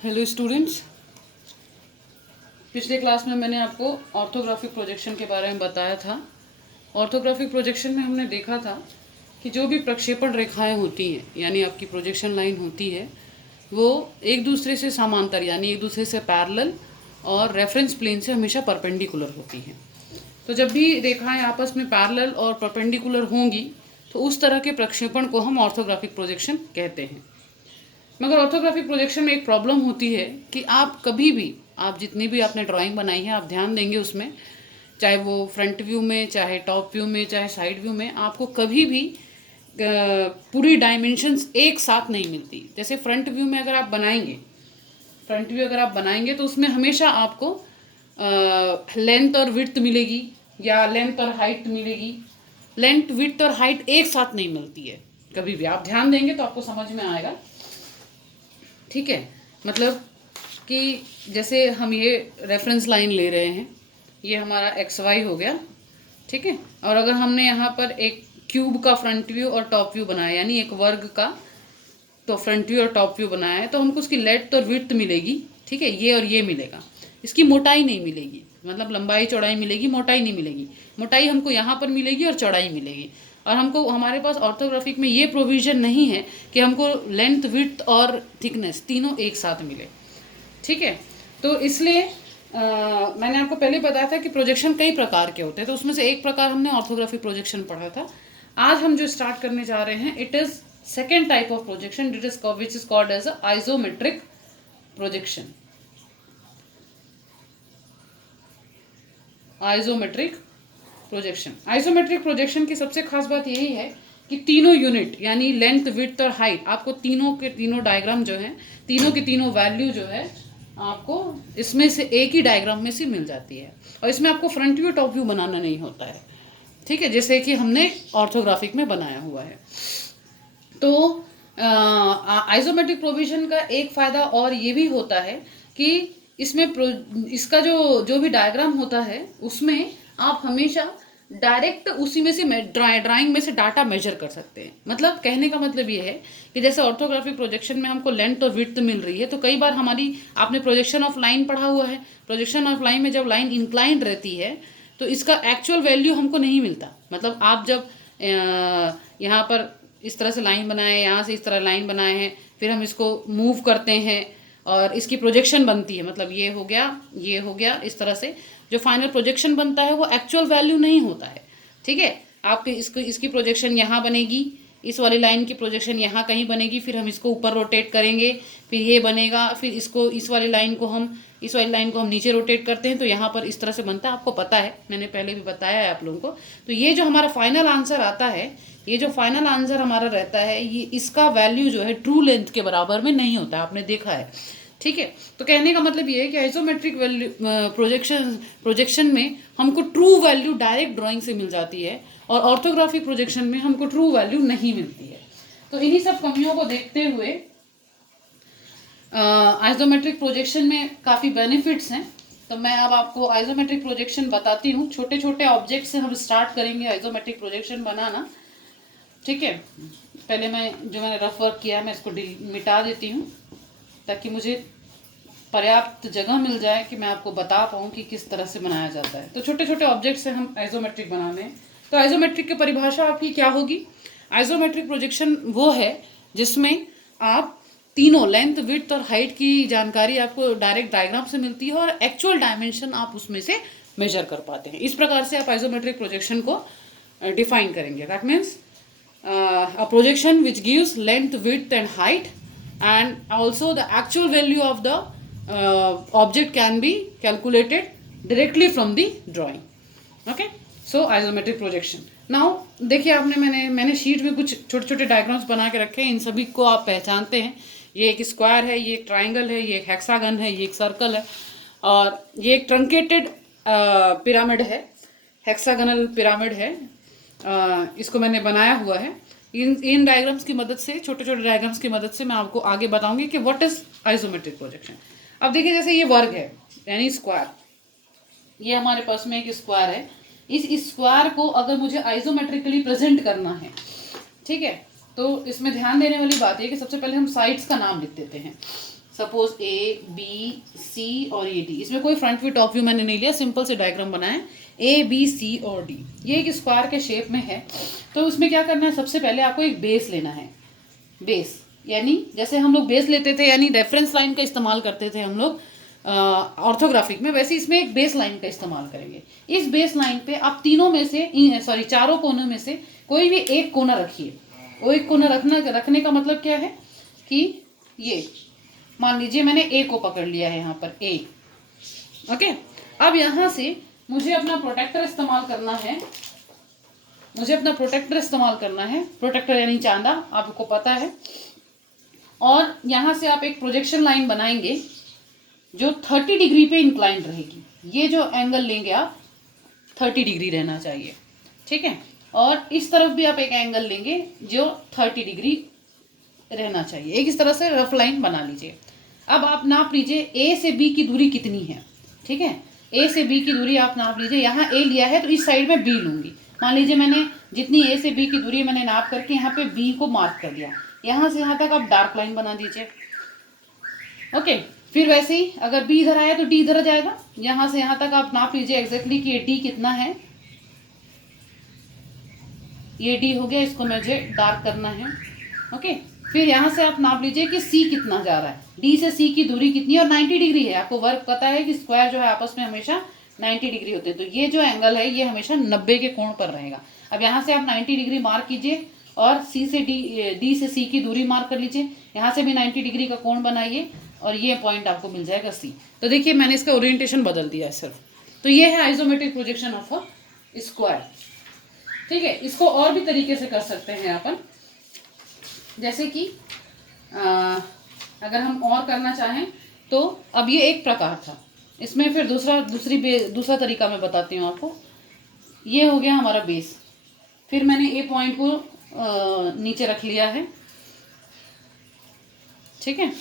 Hello students, पिछले class में मैंने आपको ऑर्थोग्राफिक प्रोजेक्शन के बारे में बताया था। ऑर्थोग्राफिक प्रोजेक्शन में हमने देखा था कि जो भी प्रक्षेपण रेखाएं होती हैं यानी आपकी प्रोजेक्शन लाइन होती है वो एक दूसरे से समांतर यानी एक दूसरे से पैरेलल और रेफरेंस प्लेन से हमेशा परपेंडिकुलर होती हैं। तो जब भी रेखाएं आपस में पैरेलल और परपेंडिकुलर होंगी तो उस तरह के प्रक्षेपण को हम ऑर्थोग्राफिक प्रोजेक्शन कहते हैं। मगर ऑर्थोग्राफिक प्रोजेक्शन में एक प्रॉब्लम होती है कि आप कभी भी, आप जितनी भी आपने ड्राइंग बनाई है, आप ध्यान देंगे उसमें, चाहे वो फ्रंट व्यू में, चाहे टॉप व्यू में, चाहे साइड व्यू में, आपको कभी भी पूरी डायमेंशंस एक साथ नहीं मिलती। जैसे फ्रंट व्यू में अगर आप बनाएंगे, फ्रंट व्यू अगर आप बनाएंगे तो उसमें हमेशा आपको लेंथ और विड्थ मिलेगी या लेंथ और हाइट मिलेगी। लेंथ, विड्थ और हाइट एक साथ नहीं मिलती है कभी भी। आप ध्यान देंगे तो आपको समझ में आएगा। ठीक है, मतलब कि जैसे हम ये रेफरेंस लाइन ले रहे हैं, ये हमारा एक्स वाई हो गया, ठीक है। और अगर हमने यहाँ पर एक क्यूब का फ्रंट व्यू और टॉप व्यू बनाया यानी एक वर्ग का तो फ्रंट व्यू और टॉप व्यू बनाया है, तो हमको उसकी लेंथ और विड्थ मिलेगी, ठीक है, ये और ये मिलेगा। इसकी मोटाई नहीं मिलेगी, मतलब लंबाई चौड़ाई मिलेगी, मोटाई नहीं मिलेगी। मोटाई हमको यहाँ पर मिलेगी और चौड़ाई मिलेगी। और हमको, हमारे पास ऑर्थोग्राफिक में ये प्रोविज़न नहीं है कि हमको लेंथ, विड्थ और थिकनेस तीनों एक साथ मिले, ठीक है। तो इसलिए मैंने आपको पहले बताया था कि प्रोजेक्शन कई प्रकार के होते हैं, तो उसमें से एक प्रकार हमने ऑर्थोग्राफिक प्रोजेक्शन पढ़ा था। आज हम जो स्टार्ट करने जा रहे हैं, it is second type of projection which is called as isometric projection. Isometric projection, isometric projection की सबसे खास बात यही है कि तीनों यूनिट यानी लेंथ, विड्थ और हाइट, आपको तीनों के तीनों डायग्राम जो है, तीनों की तीनों वैल्यू जो है आपको इसमें से एक ही डायग्राम में से मिल जाती है। और इसमें आपको फ्रंट व्यू, टॉप व्यू बनाना नहीं होता है, ठीक है, जैसे कि हमने ऑर्थोग्राफिक में बनाया हुआ है। तो आइसोमेट्रिक प्रोविजन का एक फ़ायदा और ये भी होता है कि इसमें इसका जो जो भी डायग्राम होता है उसमें आप हमेशा डायरेक्ट उसी में से ड्राइंग में से डाटा मेजर कर सकते हैं। मतलब कहने का मतलब ये है कि जैसे ऑर्थोग्राफिक प्रोजेक्शन में हमको लेंथ और विड्थ मिल रही है, तो कई बार हमारी, आपने प्रोजेक्शन ऑफ लाइन पढ़ा हुआ है, प्रोजेक्शन ऑफ लाइन में जब लाइन इंक्लाइंड रहती है तो इसका एक्चुअल वैल्यू हमको नहीं मिलता। मतलब आप जब यहाँ पर इस तरह से लाइन बनाए, यहाँ से इस तरह लाइन बनाए हैं, फिर हम इसको मूव करते हैं और इसकी प्रोजेक्शन बनती है, मतलब ये हो गया, ये हो गया, इस तरह से जो फाइनल प्रोजेक्शन बनता है वो एक्चुअल वैल्यू नहीं होता है, ठीक है। आपके इसकी प्रोजेक्शन यहाँ बनेगी, इस वाली लाइन की प्रोजेक्शन यहाँ कहीं बनेगी, फिर हम इसको ऊपर रोटेट करेंगे, फिर ये बनेगा, फिर इसको, इस वाली लाइन को हम नीचे रोटेट करते हैं तो यहाँ पर इस तरह से बनता है। आपको पता है, मैंने पहले भी बताया है आप लोगों को। तो ये जो हमारा फाइनल आंसर आता है, ये जो फाइनल आंसर हमारा रहता है, ये इसका वैल्यू जो है ट्रू लेंथ के बराबर में नहीं होता है, आपने देखा है, ठीक है। तो कहने का मतलब ये है कि आइसोमेट्रिक वैल्यू प्रोजेक्शन में हमको ट्रू वैल्यू डायरेक्ट ड्राइंग से मिल जाती है और ऑर्थोग्राफिक प्रोजेक्शन में हमको ट्रू वैल्यू नहीं मिलती है। तो इन्हीं सब कमियों को देखते हुए आइसोमेट्रिक प्रोजेक्शन में काफ़ी बेनिफिट्स हैं। तो मैं अब आपको आइसोमेट्रिक प्रोजेक्शन बताती हूँ। छोटे छोटे ऑब्जेक्ट से हम स्टार्ट करेंगे आइसोमेट्रिक प्रोजेक्शन बनाना, ठीक है। पहले मैंने रफ वर्क किया है मैं इसको मिटा देती हूँ ताकि मुझे पर्याप्त जगह मिल जाए कि मैं आपको बता पाऊँ कि किस तरह से बनाया जाता है। तो छोटे छोटे ऑब्जेक्ट से हम आइसोमेट्रिक बनाने हैं। तो आइसोमेट्रिक की परिभाषा आपकी क्या होगी? आइसोमेट्रिक प्रोजेक्शन वो है जिसमें आप तीनों लेंथ, विड्थ और हाइट की जानकारी आपको डायरेक्ट डायग्राम से मिलती है और एक्चुअल डायमेंशन आप उसमें से मेजर कर पाते हैं। इस प्रकार से आप आइसोमेट्रिक प्रोजेक्शन को डिफाइन करेंगे। That means a projection which gives length, width and height, and also the actual value of the object can be calculated directly from the drawing. Okay, so isometric projection. Now देखिए, मैंने sheet में कुछ छोटे छोटे diagrams बना के रखे हैं। इन सभी को आप पहचानते हैं। ये एक स्क्वायर है, ये एक ट्राइंगल है, ये एक हेक्सागन है, ये एक सर्कल है और ये एक ट्रंकेटेड पिरामिड है, हेक्सागनल पिरामिड है। इसको मैंने बनाया हुआ है। इन डायग्राम्स की मदद से, छोटे छोटे डायग्राम्स की मदद से मैं आपको आगे बताऊंगी कि व्हाट इज आइसोमेट्रिक प्रोजेक्शन। अब देखिए, जैसे ये वर्ग है यानी स्क्वायर, ये हमारे पास में एक स्क्वायर है। इस स्क्वायर को अगर मुझे आइसोमेट्रिकली प्रेजेंट करना है, ठीक है, तो इसमें ध्यान देने वाली बात है कि सबसे पहले हम साइड्स का नाम लिख देते हैं। सपोज ए बी सी और ये डी, इसमें कोई फ्रंट व्यू टॉप व्यू मैंने नहीं लिया, सिंपल से डायग्राम बनाए ए बी सी और डी, ये एक स्क्वायर के शेप में है। तो उसमें क्या करना है, सबसे पहले आपको एक बेस लेना है। बेस यानी जैसे हम लोग बेस लेते थे, यानी रेफरेंस लाइन का इस्तेमाल करते थे हम लोग ऑर्थोग्राफिक में, वैसे इसमें एक बेस लाइन का इस्तेमाल करेंगे। इस बेस लाइन पे आप तीनों में से चारों कोनों में से कोई भी एक कोना रखिए। वो एक कोना रखने का मतलब क्या है कि ये मान लीजिए मैंने ए को पकड़ लिया है, यहाँ पर ए, ओके। अब यहाँ से मुझे अपना प्रोटेक्टर इस्तेमाल करना है, प्रोटेक्टर यानी चांदा, आपको पता है। और यहाँ से आप एक प्रोजेक्शन लाइन बनाएंगे जो 30 डिग्री पे इंक्लाइन रहेगी। ये जो एंगल लेंगे आप 30 डिग्री रहना चाहिए, ठीक है। और इस तरफ भी आप एक एंगल लेंगे जो 30 डिग्री रहना चाहिए। एक इस तरह से रफ लाइन बना लीजिए। अब आप नाप लीजिए ए से बी की दूरी कितनी है, ठीक है। ए से बी की दूरी आप नाप लीजिए। यहाँ ए लिया है तो इस साइड में बी लूँगी। मान लीजिए मैंने जितनी ए से बी की दूरी मैंने नाप करके यहाँ पे बी को मार्क कर दिया। यहाँ से यहाँ तक आप डार्क लाइन बना दीजिए, ओके। फिर वैसे ही अगर बी इधर आया तो डी इधर आ जाएगा। यहाँ से यहाँ तक आप नाप लीजिए एग्जैक्टली कि ये डी कितना है। ये डी हो गया, इसको मुझे डार्क करना है, ओके। फिर यहाँ से आप नाप लीजिए कि सी कितना जा रहा है, डी से सी की दूरी कितनी है, और 90 डिग्री है। आपको वर्क पता है कि स्क्वायर जो है आपस में हमेशा 90 डिग्री होते हैं, तो ये जो एंगल है ये हमेशा 90 के कोण पर रहेगा। अब यहाँ से आप 90 डिग्री मार्क कीजिए और सी से डी से सी की दूरी मार्क कर लीजिए। यहाँ से भी 90 डिग्री का कोण बनाइए और ये पॉइंट आपको मिल जाएगा सी। तो देखिए मैंने इसका ओरिएंटेशन बदल दिया है सिर्फ। तो ये है isometric projection of a square, ठीक है। इसको और भी तरीके से कर सकते हैं अपन, जैसे कि अगर हम और करना चाहें तो अब ये एक प्रकार था, इसमें फिर दूसरा तरीका मैं बताती हूँ आपको। ये हो गया हमारा बेस। फिर मैंने ए पॉइंट को नीचे रख लिया है, ठीक है।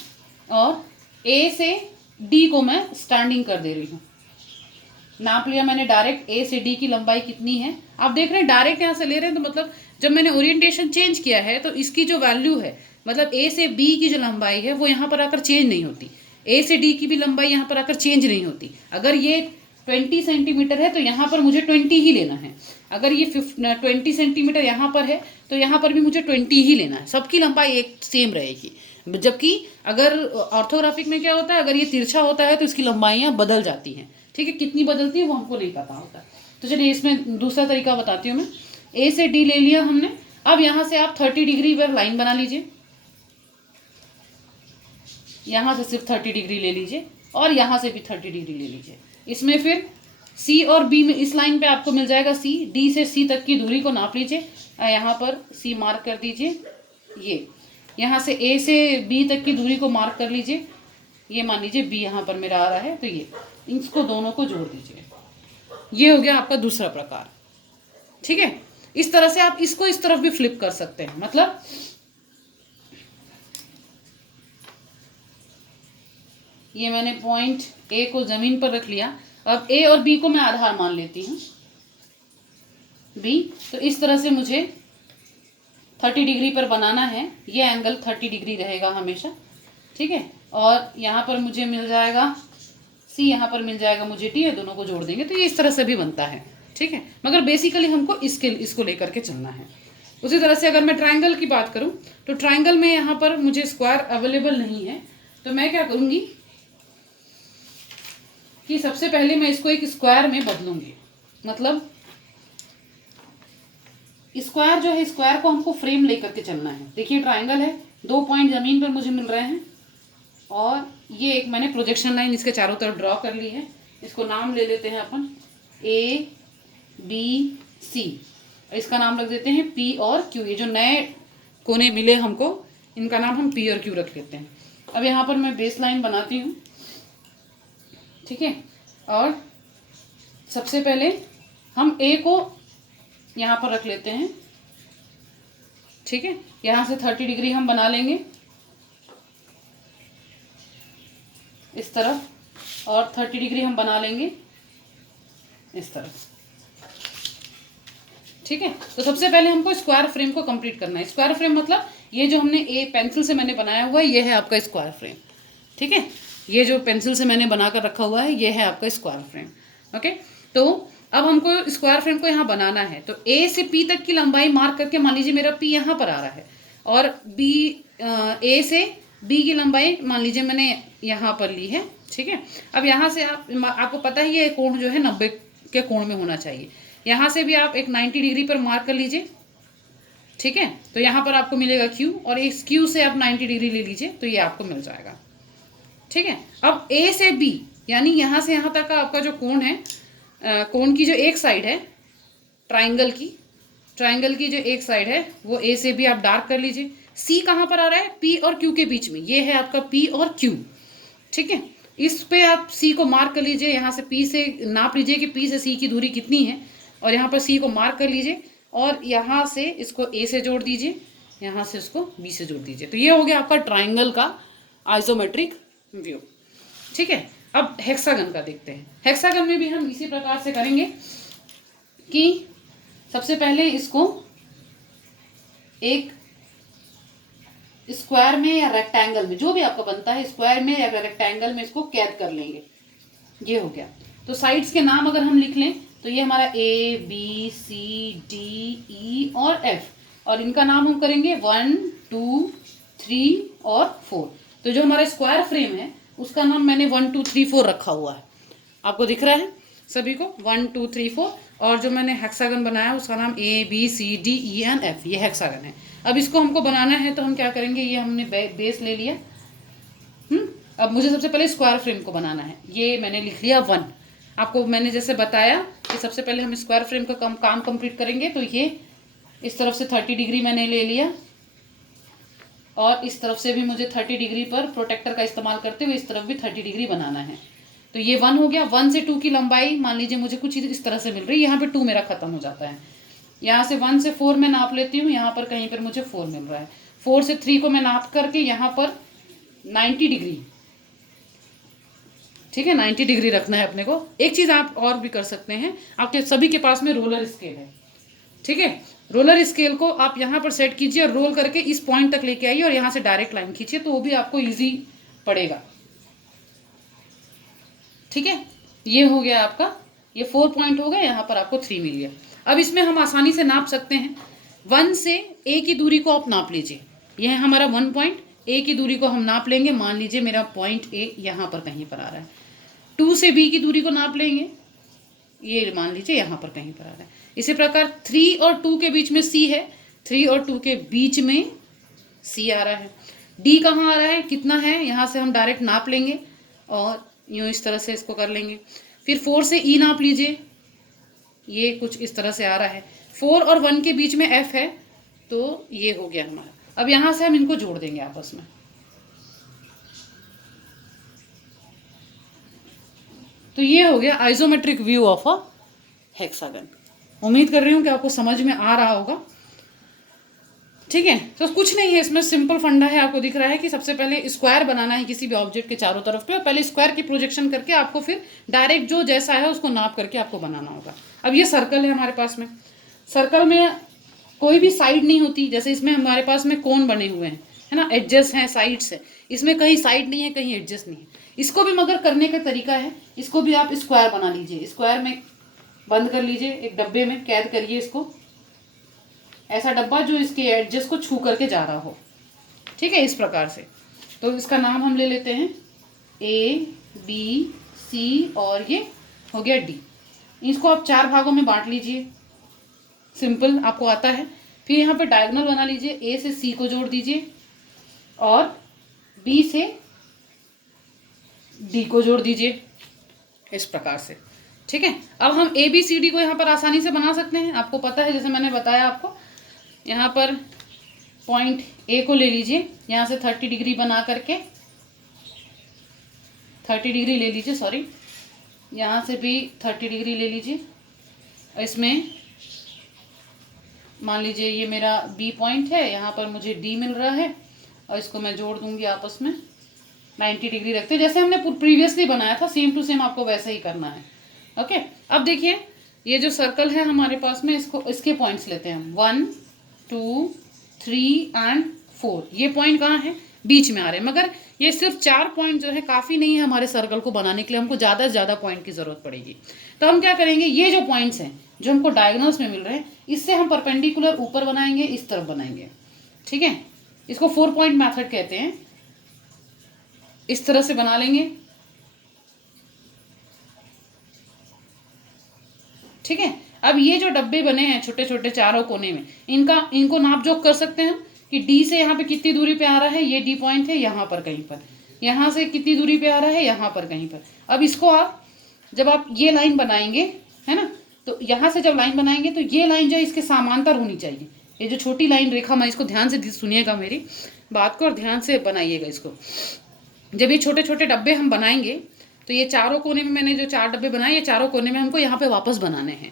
और ए से डी को मैं स्टैंडिंग कर दे रही हूँ। नाप लिया मैंने डायरेक्ट ए से डी की लंबाई कितनी है। आप देख रहे हैं डायरेक्ट यहाँ से ले रहे हैं, तो मतलब जब मैंने ओरिएंटेशन चेंज किया है तो इसकी जो वैल्यू है, मतलब ए से बी की जो लंबाई है वो यहाँ पर आकर चेंज नहीं होती। ए से डी की भी लंबाई यहाँ पर आकर चेंज नहीं होती। अगर ये 20 सेंटीमीटर है तो यहाँ पर मुझे 20 ही लेना है। अगर ये 20 सेंटीमीटर यहाँ पर है तो यहाँ पर भी मुझे 20 ही लेना है। सबकी लंबाई एक सेम रहेगी। जबकि अगर ऑर्थोग्राफिक में क्या होता है, अगर ये तिरछा होता है तो इसकी लंबाइयाँ बदल जाती हैं, ठीक है। कितनी बदलती है वो हमको नहीं पता होता। तो चलिए इसमें दूसरा तरीका बताती हूँ मैं। ए से डी ले लिया हमने। अब यहाँ से आप 30 डिग्री पर लाइन बना लीजिए। यहाँ से सिर्फ 30 डिग्री ले लीजिए और यहाँ से भी 30 डिग्री ले लीजिए। इसमें फिर सी और बी में इस लाइन पे आपको मिल जाएगा सी। डी से सी तक की दूरी को नाप लीजिए। यहाँ पर सी मार्क कर दीजिए। ये यहाँ से ए से बी तक की दूरी को मार्क कर लीजिए। ये मान लीजिए बी यहाँ पर मेरा आ रहा है, तो ये इसको दोनों को जोड़ दीजिए। ये हो गया आपका दूसरा प्रकार, ठीक है। इस तरह से आप इसको इस तरफ भी फ्लिप कर सकते हैं। मतलब ये मैंने पॉइंट ए को जमीन पर रख लिया। अब ए और बी को मैं आधार मान लेती हूँ, बी। तो इस तरह से मुझे 30 डिग्री पर बनाना है। ये एंगल 30 डिग्री रहेगा हमेशा, ठीक है। और यहाँ पर मुझे मिल जाएगा सी, यहाँ पर मिल जाएगा मुझे टी। दोनों को जोड़ देंगे तो ये इस तरह से भी बनता है, ठीक है। मगर बेसिकली हमको इसको लेकर के चलना है। उसी तरह से अगर मैं ट्राइंगल की बात करूँ तो ट्राइंगल में यहाँ पर मुझे स्क्वायर अवेलेबल नहीं है, तो मैं क्या करूँगी कि सबसे पहले मैं इसको एक स्क्वायर में बदलूंगी। मतलब स्क्वायर जो है, स्क्वायर को हमको फ्रेम लेकर के चलना है। देखिए ट्राइंगल है, 2 पॉइंट जमीन पर मुझे मिल रहे हैं और ये एक मैंने प्रोजेक्शन लाइन इसके चारों तरफ ड्रॉ कर ली है। इसको नाम ले लेते हैं अपन ए बी सी। इसका नाम रख देते हैं पी और क्यू। ये जो नए कोने मिले हमको, इनका नाम हम पी और क्यू रख लेते हैं। अब यहाँ पर मैं बेस लाइन बनाती हूँ, ठीक है। और सबसे पहले हम ए को यहाँ पर रख लेते हैं, ठीक है। यहाँ से 30 डिग्री हम बना लेंगे इस तरफ, और 30 डिग्री हम बना लेंगे इस तरफ, ठीक है। तो सबसे पहले हमको स्क्वायर फ्रेम को कंप्लीट करना है। स्क्वायर फ्रेम मतलब ये जो हमने ए पेंसिल से मैंने बनाया हुआ है, ये है आपका स्क्वायर फ्रेम, ठीक है, ये जो पेंसिल से मैंने बनाकर रखा हुआ है ये है आपका स्क्वायर फ्रेम। ओके, तो अब हमको स्क्वायर फ्रेम को यहाँ बनाना है, तो ए से पी तक की लंबाई मार्क करके मान लीजिए मेरा पी यहाँ पर आ रहा है, और बी ए से बी की लंबाई मान लीजिए मैंने यहाँ पर ली है। ठीक है, अब यहाँ से आपको पता है ये कोण जो है 90 के कोण में होना चाहिए। यहाँ से भी आप एक 90 डिग्री पर मार्क कर लीजिए। ठीक है, तो यहाँ पर आपको मिलेगा क्यू, और इस क्यू से आप 90 डिग्री ले लीजिए तो ये आपको मिल जाएगा। ठीक है, अब ए से बी यानी यहाँ से यहाँ तक का आपका जो कोण है, कोण की जो एक साइड है ट्राइंगल की जो एक साइड है वो ए से बी आप डार्क कर लीजिए। सी कहाँ पर आ रहा है, पी और क्यू के बीच में, ये है आपका पी और क्यू। ठीक है, इस पे आप सी को मार्क कर लीजिए, यहाँ से पी से नाप लीजिए कि पी से सी की दूरी कितनी है, और यहाँ पर सी को मार्क कर लीजिए, और यहाँ से इसको ए से जोड़ दीजिए, यहाँ से इसको बी से जोड़ दीजिए। तो ये हो गया आपका ट्राइंगल का आइसोमेट्रिक व्यू। ठीक है, अब हेक्सागन का देखते हैं। हेक्सागन में भी हम इसी प्रकार से करेंगे कि सबसे पहले इसको एक स्क्वायर में या रेक्टेंगल में, जो भी आपका बनता है, स्क्वायर में या रेक्टेंगल में इसको कैद कर लेंगे। ये हो गया। तो साइड्स के नाम अगर हम लिख लें तो ये हमारा ए बी सी डी ई और एफ, और इनका नाम हम करेंगे 1 2 3 और 4। तो जो हमारा स्क्वायर फ्रेम है उसका नाम मैंने 1 2 3 4 रखा हुआ है, आपको दिख रहा है सभी को 1 2 3 4। और जो मैंने हेक्सागन बनाया उसका नाम A B C D E and F, ये हेक्सागन है। अब इसको हमको बनाना है तो हम क्या करेंगे, ये हमने बेस ले लिया। अब मुझे सबसे पहले स्क्वायर फ्रेम को बनाना है, ये मैंने लिख लिया 1। आपको मैंने जैसे बताया कि सबसे पहले हम स्क्वायर फ्रेम का काम कंप्लीट करेंगे, तो ये इस तरफ से 30 डिग्री मैंने ले लिया, और इस तरफ से भी मुझे 30 डिग्री पर प्रोटेक्टर का इस्तेमाल करते हुए इस तरफ भी 30 डिग्री बनाना है। तो ये 1 हो गया। 1 से 2 की लंबाई मान लीजिए मुझे कुछ इस तरह से मिल रही है, यहाँ पे 2 मेरा खत्म हो जाता है। यहाँ से 1 से 4 मैं नाप लेती हूँ, यहाँ पर कहीं पर मुझे 4 मिल रहा है। 4 से 3 को मैं नाप करके यहाँ पर 90 डिग्री, ठीक है, 90 डिग्री रखना है अपने को। एक चीज़ आप और भी कर सकते हैं, आपके सभी के पास में रोलर स्केल है। ठीक है, रोलर स्केल को आप यहाँ पर सेट कीजिए और रोल करके इस पॉइंट तक लेके आइए और यहाँ से डायरेक्ट लाइन खींचिए, तो वो भी आपको इजी पड़ेगा। ठीक है, ये हो गया आपका, ये 4 पॉइंट हो गए, यहाँ पर आपको 3 मिल गया। अब इसमें हम आसानी से नाप सकते हैं। 1 से ए की दूरी को आप नाप लीजिए, यह है हमारा 1 पॉइंट। ए की दूरी को हम नाप लेंगे, मान लीजिए मेरा पॉइंट ए यहाँ पर कहीं पर आ रहा है। 2 से बी की दूरी को नाप लेंगे, ये मान लीजिए यहाँ पर कहीं पर आ रहा है। इसी प्रकार 3 और 2 के बीच में सी है, 3 और 2 के बीच में सी आ रहा है। डी कहाँ आ रहा है, कितना है, यहाँ से हम डायरेक्ट नाप लेंगे और यूँ इस तरह से इसको कर लेंगे। फिर 4 से ई नाप लीजिए, ये कुछ इस तरह से आ रहा है। 4 और 1 के बीच में एफ है, तो ये हो गया हमारा। अब यहाँ से हम इनको जोड़ देंगे आपस में। तो ये हो गया isometric view of a hexagon. उम्मीद कर रही हूँ कि आपको समझ में आ रहा होगा। ठीक है, तो कुछ नहीं है इसमें, सिंपल फंडा है। आपको दिख रहा है कि सबसे पहले स्क्वायर बनाना है किसी भी ऑब्जेक्ट के चारों तरफ पे, और पहले स्क्वायर की प्रोजेक्शन करके आपको फिर डायरेक्ट जो जैसा है उसको नाप करके आपको बनाना होगा। अब ये सर्कल है हमारे पास में, सर्कल में कोई भी साइड नहीं होती, जैसे इसमें हमारे पास में कोन बने हुए हैं, है ना, एडजस्ट हैं, साइड्स है। इसमें कहीं साइड नहीं है, कहीं एडजस्ट नहीं है। इसको भी मगर करने का तरीका है, इसको भी आप स्क्वायर बना लीजिए। स्क्वायर में बंद कर लीजिए, एक डब्बे में कैद करिए इसको, ऐसा डब्बा जो इसके एडजस्ट को छू करके जा रहा हो। ठीक है, इस प्रकार से। तो इसका नाम हम ले लेते हैं ए बी सी, और ये हो गया डी। इसको आप 4 भागों में बांट लीजिए, सिंपल आपको आता है। फिर यहाँ पर डायगोनल बना लीजिए, ए से सी को जोड़ दीजिए और बी से डी को जोड़ दीजिए, इस प्रकार से। ठीक है, अब हम ए बी सी डी को यहाँ पर आसानी से बना सकते हैं। आपको पता है, जैसे मैंने बताया आपको, यहाँ पर पॉइंट ए को ले लीजिए, यहाँ से 30 डिग्री बना करके 30 डिग्री ले लीजिए, सॉरी, यहाँ से भी 30 डिग्री ले लीजिए। इसमें मान लीजिए ये मेरा बी पॉइंट है, यहाँ पर मुझे डी मिल रहा है, और इसको मैं जोड़ दूंगी आपस में 90 डिग्री रखते, जैसे हमने प्रीवियसली बनाया था, सेम टू सेम आपको वैसे ही करना है। ओके, अब देखिए ये जो सर्कल है हमारे पास में, इसके पॉइंट्स लेते हैं हम। 1 2 3 एंड 4, ये पॉइंट कहाँ है, बीच में आ रहे हैं, मगर ये सिर्फ 4 पॉइंट जो है काफ़ी नहीं है हमारे सर्कल को बनाने के लिए, हमको ज़्यादा से ज़्यादा पॉइंट की ज़रूरत पड़ेगी। तो हम क्या करेंगे, ये जो पॉइंट्स हैं जो हमको डायगोनल्स में मिल रहे हैं, इससे हम परपेंडिकुलर ऊपर बनाएंगे, इस तरफ बनाएंगे, ठीक है। इसको 4 पॉइंट मैथड कहते हैं। इस तरह से बना लेंगे, ठीक है। अब ये जो डब्बे बने हैं छोटे छोटे चारों कोने में, इनको नाप जोख कर सकते हैं हम कि डी से यहाँ पे कितनी दूरी पे आ रहा है, ये डी पॉइंट है यहाँ पर कहीं पर, यहाँ से कितनी दूरी पे आ रहा है यहाँ पर कहीं पर। अब इसको आप जब आप ये लाइन बनाएंगे, है ना, तो यहाँ से जब लाइन बनाएंगे तो ये लाइन जो है इसके समांतर होनी चाहिए। ये जो छोटी लाइन रेखा, मैं इसको ध्यान से सुनिएगा मेरी बात को और ध्यान से बनाइएगा इसको। जब ये छोटे छोटे डब्बे हम बनाएंगे तो ये चारों कोने में, मैंने जो 4 डब्बे बनाए, ये चारों कोने में हमको यहाँ पे वापस बनाने हैं,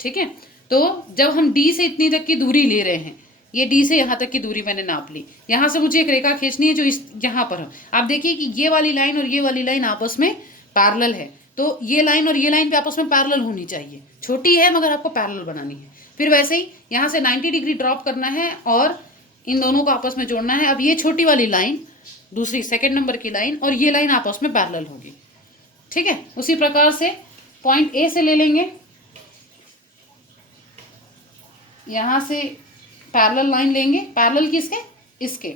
ठीक है। तो जब हम डी से इतनी तक की दूरी ले रहे हैं, ये डी से यहाँ तक की दूरी मैंने नाप ली, यहाँ से मुझे एक रेखा खींचनी है जो इस यहाँ पर है। आप देखिए कि ये वाली लाइन और ये वाली लाइन आपस में पैरेलल है, तो ये लाइन और ये लाइन भी आपस में पैरेलल होनी चाहिए। छोटी है मगर आपको पैरेलल बनानी है। फिर वैसे ही यहाँ से 90 डिग्री ड्रॉप करना है और इन दोनों को आपस में जोड़ना है। अब ये छोटी वाली लाइन, दूसरी सेकेंड नंबर की लाइन और ये लाइन आपस में पैरेलल होगी, ठीक है। उसी प्रकार से पॉइंट ए से ले लेंगे, यहां से पैरेलल लाइन लेंगे, पैरेलल किसके, इसके,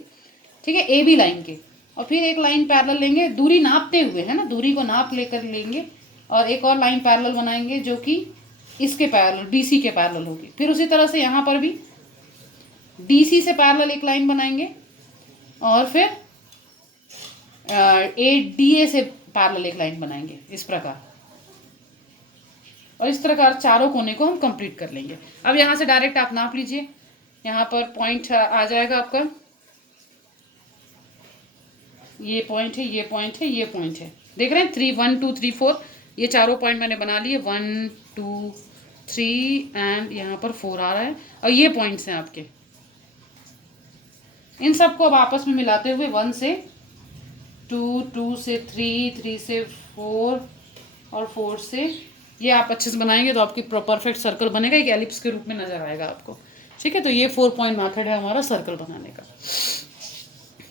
ठीक है, ए बी लाइन के, और फिर एक लाइन पैरेलल लेंगे दूरी नापते हुए, है ना, दूरी को नाप लेकर लेंगे और एक और लाइन पैरेलल बनाएंगे जो कि इसके पैरेलल, बीसी के पैरेलल होगी। फिर उसी तरह से यहाँ पर भी डीसी से पैरेलल एक लाइन बनाएंगे और फिर ए डी ए से पैरेलल एक लाइन बनाएंगे, इस प्रकार। और इस प्रकार चारों कोने को हम कंप्लीट कर लेंगे। अब यहाँ से डायरेक्ट आप नाप लीजिए, यहाँ पर पॉइंट आ जाएगा आपका, ये पॉइंट है, ये पॉइंट है, ये पॉइंट है, देख रहे हैं 3 1 2 3 4, ये चारों पॉइंट मैंने बना लिए, 1 2 3 एंड यहाँ पर 4 आ रहा है, और ये पॉइंट्स हैं आपके। इन सबको अब आपस में मिलाते हुए 1 से 2, 2 से 3, 3 से 4 और 4 से, ये आप अच्छे से बनाएंगे तो आपकी परफेक्ट सर्कल बनेगा, एक एलिप्स के रूप में नजर आएगा आपको, ठीक है। तो ये 4 पॉइंट मेथड है हमारा सर्कल बनाने का।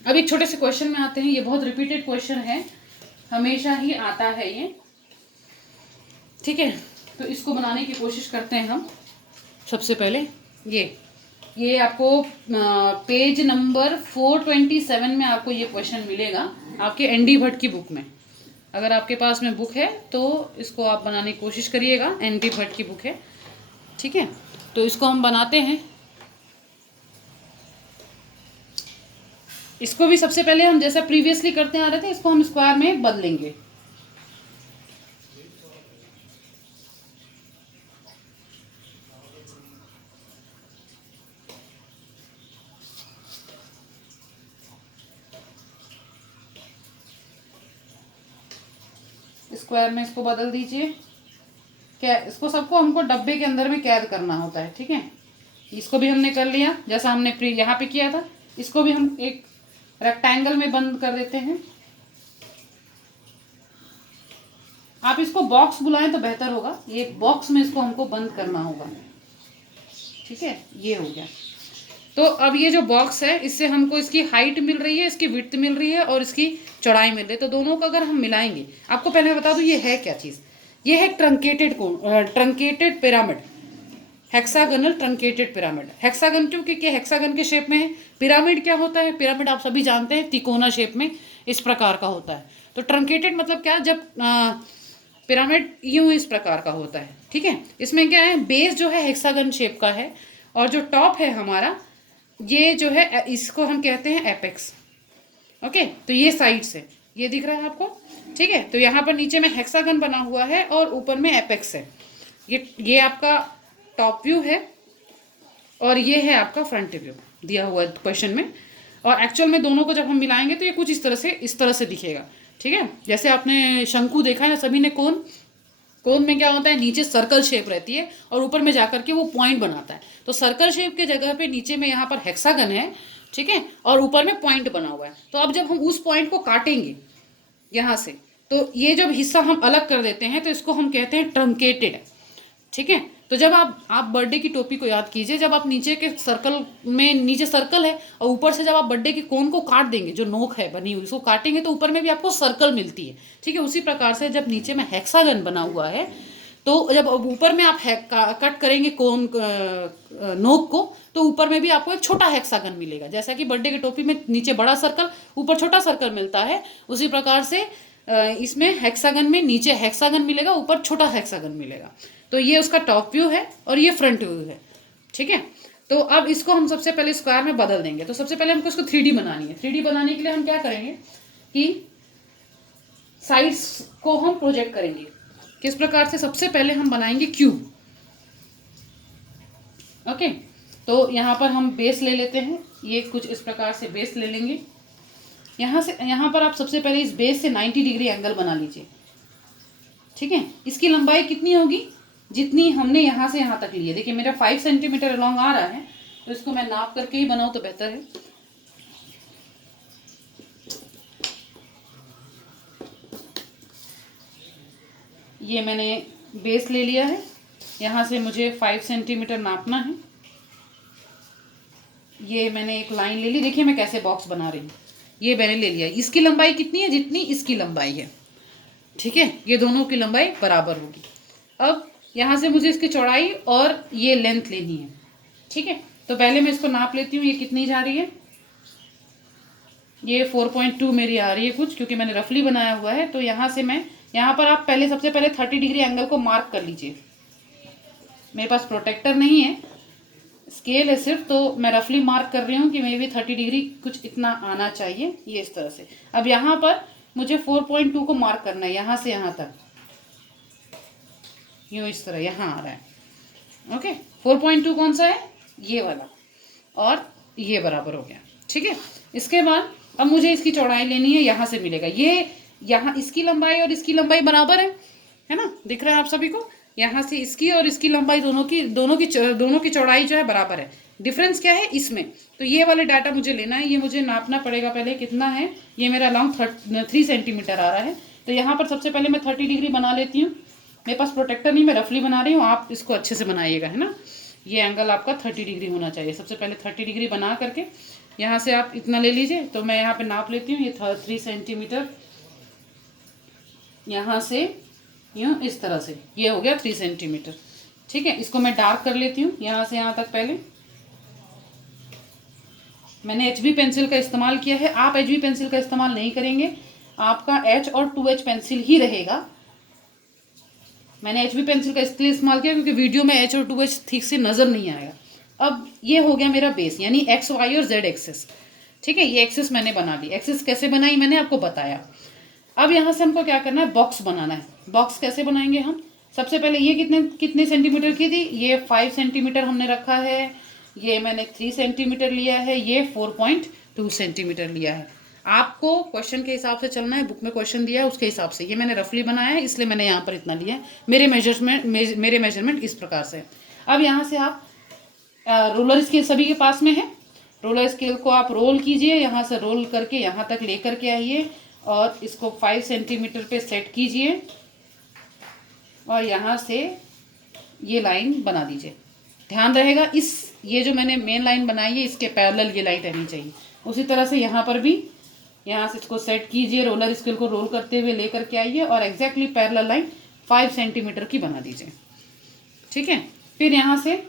अब एक छोटे से क्वेश्चन में आते हैं, ये बहुत रिपीटेड क्वेश्चन है, हमेशा ही आता है ये, ठीक है। तो इसको बनाने की कोशिश करते हैं हम। सबसे पहले ये आपको पेज नंबर 427 में आपको ये क्वेश्चन मिलेगा आपके एनडी भट्ट की बुक में। अगर आपके पास में बुक है तो इसको आप बनाने की कोशिश करिएगा, एनडी भट्ट की बुक है, ठीक है। तो इसको हम बनाते हैं। इसको भी सबसे पहले हम जैसा प्रीवियसली करते आ रहे थे, इसको हम स्क्वायर में बदलेंगे। स्क्वायर में इसको बदल दीजिए। क्या इसको सबको हमको डब्बे के अंदर में कैद करना होता है, ठीक है। इसको भी हमने कर लिया जैसा हमने यहाँ पे किया था। इसको भी हम एक रेक्टेंगल में बंद कर देते हैं। आप इसको बॉक्स बुलाएं तो बेहतर होगा, ये बॉक्स में इसको हमको बंद करना होगा, ठीक है। ये हो गया। तो अब ये जो बॉक्स है, इससे हमको इसकी हाइट मिल रही है, इसकी विड्थ मिल रही है और इसकी चौड़ाई मिल रही है। तो दोनों को अगर हम मिलाएंगे, आपको पहले मैं बता दूं ये है क्या चीज़। ये है truncated pyramid, hexagonal truncated pyramid. Hexagon क्योंकि हेक्सागन के शेप में है। पिरामिड क्या होता है, पिरामिड आप सभी जानते हैं तिकोना शेप में इस प्रकार का होता है। तो ट्रंकेटेड मतलब क्या, जब पिरामिड यूं इस प्रकार का होता है, ठीक है। इसमें क्या है, बेस जो है हेक्सागन शेप का है और जो टॉप है हमारा, ये जो है इसको हम कहते हैं एपेक्स, ओके। तो ये साइड से ये दिख रहा है आपको, ठीक है। तो यहाँ पर नीचे में हेक्सागन बना हुआ है और ऊपर में एपेक्स है। ये आपका टॉप व्यू है और ये है आपका फ्रंट व्यू दिया हुआ है क्वेश्चन में। और एक्चुअल में दोनों को जब हम मिलाएंगे तो ये कुछ इस तरह से दिखेगा, ठीक है। जैसे आपने शंकु देखा है ना, सभी ने कोन में क्या होता है, नीचे सर्कल शेप रहती है और ऊपर में जाकर के वो पॉइंट बनाता है। तो सर्कल शेप के जगह पे नीचे में यहाँ पर हेक्सागन है, ठीक है, और ऊपर में पॉइंट बना हुआ है। तो अब जब हम उस पॉइंट को काटेंगे यहाँ से, तो ये जब हिस्सा हम अलग कर देते हैं तो इसको हम कहते हैं ट्रंकेटेड, ठीक है। तो जब आप बर्थडे की टोपी को याद कीजिए, जब आप नीचे के सर्कल में, नीचे सर्कल है और ऊपर से जब आप बर्थडे के कोन को काट देंगे, जो नोक है बनी हुई उसको काटेंगे तो ऊपर में भी आपको सर्कल मिलती है। ठीक है, उसी प्रकार से जब नीचे में हेक्सागन बना हुआ है तो जब ऊपर में आप कट करेंगे कोन नोक को, तो ऊपर में भी आपको एक छोटा हेक्सागन मिलेगा। जैसा कि बर्थडे की टोपी में नीचे बड़ा सर्कल ऊपर छोटा सर्कल मिलता है, उसी प्रकार से इसमें हेक्सागन में नीचे हेक्सागन मिलेगा, ऊपर छोटा हेक्सागन मिलेगा। तो ये उसका टॉप व्यू है और ये फ्रंट व्यू है। ठीक है, तो अब इसको हम सबसे पहले स्क्वायर में बदल देंगे। तो सबसे पहले हमको इसको 3D बनानी है। 3D बनाने के लिए हम क्या करेंगे कि साइड्स को हम प्रोजेक्ट करेंगे। किस प्रकार से? सबसे पहले हम बनाएंगे क्यूब। ओके, तो यहाँ पर हम बेस ले लेते हैं। ये कुछ इस प्रकार से बेस ले लेंगे। यहाँ पर आप सबसे पहले इस बेस से 90 डिग्री एंगल बना लीजिए। ठीक है, इसकी लंबाई कितनी होगी? जितनी हमने यहाँ से यहाँ तक ली है। देखिए मेरा 5 सेंटीमीटर अलॉन्ग आ रहा है, तो इसको मैं नाप करके ही बनाऊँ तो बेहतर है। ये मैंने बेस ले लिया है, यहाँ से मुझे 5 सेंटीमीटर नापना है। ये मैंने एक लाइन ले ली। देखिए मैं कैसे बॉक्स बना रही हूँ। ये मैंने ले लिया। इसकी लंबाई कितनी है? जितनी इसकी लंबाई है। ठीक है, ये दोनों की लंबाई बराबर होगी। अब यहाँ से मुझे इसकी चौड़ाई और ये लेंथ लेनी है। ठीक है, तो पहले मैं इसको नाप लेती हूँ। ये कितनी जा रही है? ये 4.2 मेरी आ रही है कुछ, क्योंकि मैंने रफली बनाया हुआ है। तो यहाँ से मैं, यहाँ पर आप पहले सबसे पहले 30 डिग्री एंगल को मार्क कर लीजिए। मेरे पास प्रोटेक्टर नहीं है, स्केल है सिर्फ, तो मैं रफली मार्क कर रही हूँ कि मे भी 30 डिग्री कुछ इतना आना चाहिए, ये इस तरह से। अब यहाँ पर मुझे 4.2 को मार्क करना है, यहाँ से यहाँ तक, यूँ इस तरह यहाँ आ रहा है। ओके, 4.2 कौन सा है? ये वाला, और ये बराबर हो गया। ठीक है, इसके बाद अब मुझे इसकी चौड़ाई लेनी है। यहाँ से मिलेगा ये, यहाँ इसकी लंबाई और इसकी लंबाई बराबर है ना? दिख रहा है आप सभी को? यहाँ से इसकी और इसकी लंबाई दोनों की चौड़ाई जो है बराबर है। डिफरेंस क्या है इसमें? तो ये वाले डाटा मुझे लेना है। ये मुझे नापना पड़ेगा पहले कितना है। ये मेरा लॉन्ग 3 सेंटीमीटर आ रहा है। तो यहाँ पर सबसे पहले मैं 30 डिग्री बना लेती हूँ। मेरे पास प्रोटेक्टर नहीं, मैं रफली बना रही हूँ, आप इसको अच्छे से बनाइएगा, है ना? ये एंगल आपका 30 डिग्री होना चाहिए। सबसे पहले 30 डिग्री बना करके यहाँ से आप इतना ले लीजिए। तो मैं यहाँ पे नाप लेती हूँ। ये 3 सेंटीमीटर, यहाँ से यूँ इस तरह से, ये हो गया 3 सेंटीमीटर। ठीक है, इसको मैं डार्क कर लेती हूँ यहाँ से यहाँ तक। पहले मैंने HB पेंसिल का इस्तेमाल किया है। आप HB पेंसिल का इस्तेमाल नहीं करेंगे, आपका H और 2H पेंसिल ही रहेगा। मैंने HB पेंसिल का इसलिए इस्तेमाल किया क्योंकि वीडियो में H और 2H ठीक से नज़र नहीं आएगा। अब ये हो गया मेरा बेस, यानी X, Y और Z एक्सिस। ठीक है, ये एक्सिस मैंने बना ली। एक्सिस कैसे बनाई मैंने आपको बताया। अब यहाँ से हमको क्या करना है? बॉक्स बनाना है। बॉक्स कैसे बनाएंगे हम? सबसे पहले ये कितने सेंटीमीटर की थी? ये 5 सेंटीमीटर हमने रखा है। ये मैंने 3 सेंटीमीटर लिया है। ये 4.2 सेंटीमीटर लिया है। आपको क्वेश्चन के हिसाब से चलना है, बुक में क्वेश्चन दिया है उसके हिसाब से। ये मैंने रफली बनाया है, इसलिए मैंने यहाँ पर इतना लिया है। मेरे मेजरमेंट इस प्रकार से। अब यहाँ से आप रोलर स्केल सभी के पास में है। रोलर स्केल को आप रोल कीजिए, यहाँ से रोल करके यहाँ तक लेकर के आइए और इसको 5 सेंटीमीटर पे सेट कीजिए और यहाँ से ये लाइन बना दीजिए। ध्यान रहेगा ये जो मैंने मेन लाइन बनाई है इसके पैरेलल ये लाइन रहनी चाहिए। उसी तरह से यहाँ पर भी, यहाँ से इसको सेट कीजिए, रोलर स्केल को रोल करते हुए लेकर के आइए और एग्जैक्टली पैरेलल लाइन 5 सेंटीमीटर की बना दीजिए। ठीक है, फिर यहाँ से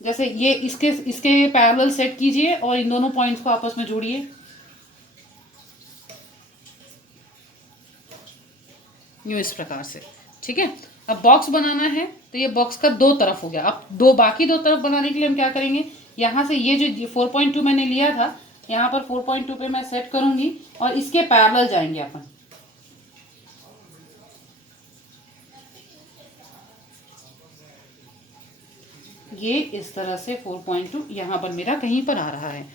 जैसे ये इसके पैरेलल सेट कीजिए और इन दोनों पॉइंट्स को आपस में जोड़िए, यूँ इस प्रकार से। ठीक है, अब बॉक्स बनाना है तो ये बॉक्स का 2 तरफ हो गया। अब बाकी 2 तरफ बनाने के लिए हम क्या करेंगे? यहाँ से ये जो 4.2 मैंने लिया था, यहाँ पर 4.2 पे मैं सेट करूँगी और इसके पैरेलल जाएंगे अपन। ये इस तरह से 4.2 यहाँ पर मेरा कहीं पर आ रहा है।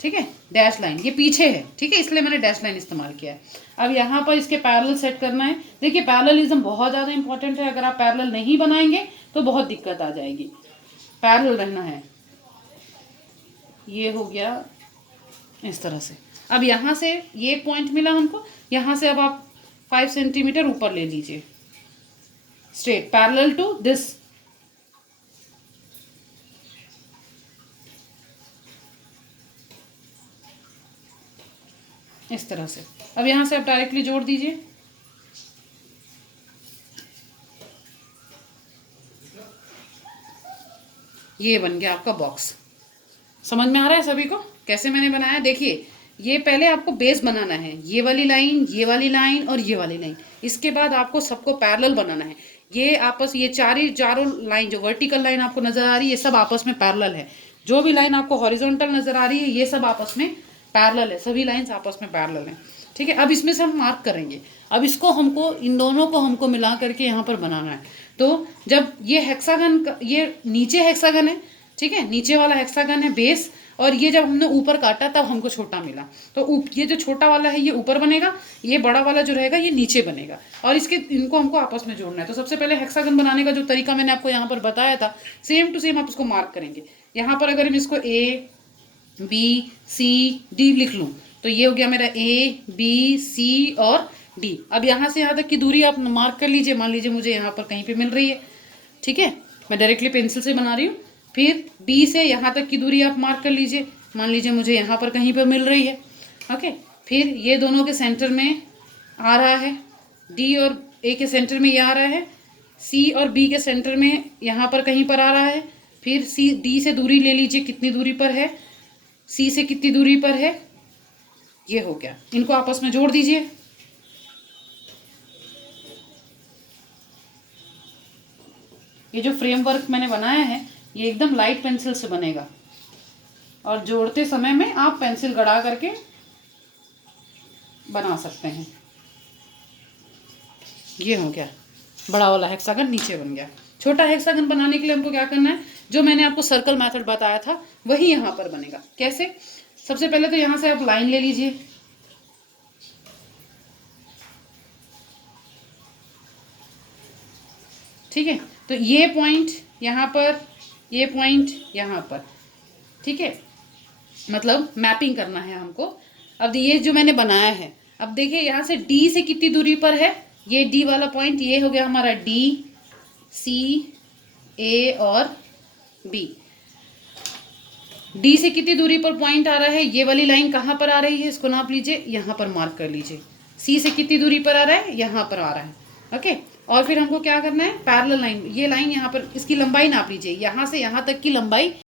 ठीक है, डैश लाइन ये पीछे है। ठीक है, इसलिए मैंने डैश लाइन इस्तेमाल किया है। अब यहाँ पर इसके पैरेलल सेट करना है। देखिए पैरेललिज्म बहुत ज़्यादा इंपॉर्टेंट है। अगर आप पैरेलल नहीं बनाएंगे तो बहुत दिक्कत आ जाएगी। पैरेलल रहना है। ये हो गया इस तरह से। अब यहाँ से ये पॉइंट मिला हमको, यहाँ से अब आप 5 सेंटीमीटर ऊपर ले लीजिए, स्ट्रेट पैरेलल टू दिस इस तरह से। अब यहाँ से आप डायरेक्टली जोड़ दीजिए। ये बन गया आपका बॉक्स। समझ में आ रहा है सभी को कैसे मैंने बनाया? देखिए, ये पहले आपको बेस बनाना है, ये वाली लाइन, ये वाली लाइन और ये वाली लाइन। इसके बाद आपको सबको पैरेलल बनाना है। ये आपस, ये चारों लाइन जो वर्टिकल लाइन आपको नजर आ रही है, ये सब आपस में पैरेलल है। जो भी लाइन आपको हॉरिजॉन्टल नजर आ रही है, ये सब आपस में पैरेलल है। सभी लाइंस आपस में पैरेलल हैं। ठीक है, अब इसमें से हम मार्क करेंगे। अब इसको हमको, इन दोनों को हमको मिला करके यहाँ पर बनाना है। तो जब ये हेक्सागन, ये नीचे हेक्सागन है, ठीक है, नीचे वाला हेक्सागन है बेस, और ये जब हमने ऊपर काटा तब हमको छोटा मिला। तो ये जो छोटा वाला है ये ऊपर बनेगा, ये बड़ा वाला जो रहेगा ये नीचे बनेगा, और इनको हमको आपस में जोड़ना है। तो सबसे पहले हेक्सागन बनाने का जो तरीका मैंने आपको यहाँ पर बताया था, सेम टू सेम आप इसको मार्क करेंगे। यहाँ पर अगर हम इसको A B C D लिख लूँ तो ये हो गया मेरा A B C और D। अब यहाँ से यहाँ तक की दूरी आप मार्क कर लीजिए। मान लीजिए मुझे यहाँ पर कहीं पे मिल रही है, ठीक है, मैं डायरेक्टली पेंसिल से बना रही हूँ। फिर B से यहाँ तक की दूरी आप मार्क कर लीजिए। मान लीजिए मुझे यहाँ पर कहीं पर मिल रही है, ओके। फिर ये दोनों के सेंटर में आ रहा है, D और A के सेंटर में ये आ रहा है, C और B के सेंटर में यहाँ पर कहीं पर आ रहा है। फिर D से दूरी ले लीजिए, कितनी दूरी पर है, C से कितनी दूरी पर है, ये हो गया। इनको आपस में जोड़ दीजिए। ये जो फ्रेमवर्क मैंने बनाया है ये एकदम लाइट पेंसिल से बनेगा, और जोड़ते समय में आप पेंसिल गड़ा करके बना सकते हैं। ये हो गया, बड़ा वाला हेक्सागन नीचे बन गया। छोटा हेक्सागन बनाने के लिए हमको क्या करना है, जो मैंने आपको सर्कल मेथड बताया था वही यहाँ पर बनेगा। कैसे? सबसे पहले तो यहाँ से आप लाइन ले लीजिए, ठीक है। तो ये पॉइंट यहाँ पर, ये पॉइंट यहाँ पर, ठीक है, मतलब मैपिंग करना है हमको। अब ये जो मैंने बनाया है, अब देखिए यहाँ से D से कितनी दूरी पर है, ये D वाला पॉइंट, ये हो गया हमारा D C A और B। D से कितनी दूरी पर पॉइंट आ रहा है, ये वाली लाइन कहाँ पर आ रही है, इसको नाप लीजिए, यहाँ पर मार्क कर लीजिए। C से कितनी दूरी पर आ रहा है, यहाँ पर आ रहा है, ओके। और फिर हमको क्या करना है, पैरेलल लाइन, ये लाइन यहाँ पर, इसकी लंबाई नाप लीजिए, यहाँ से यहाँ तक की लंबाई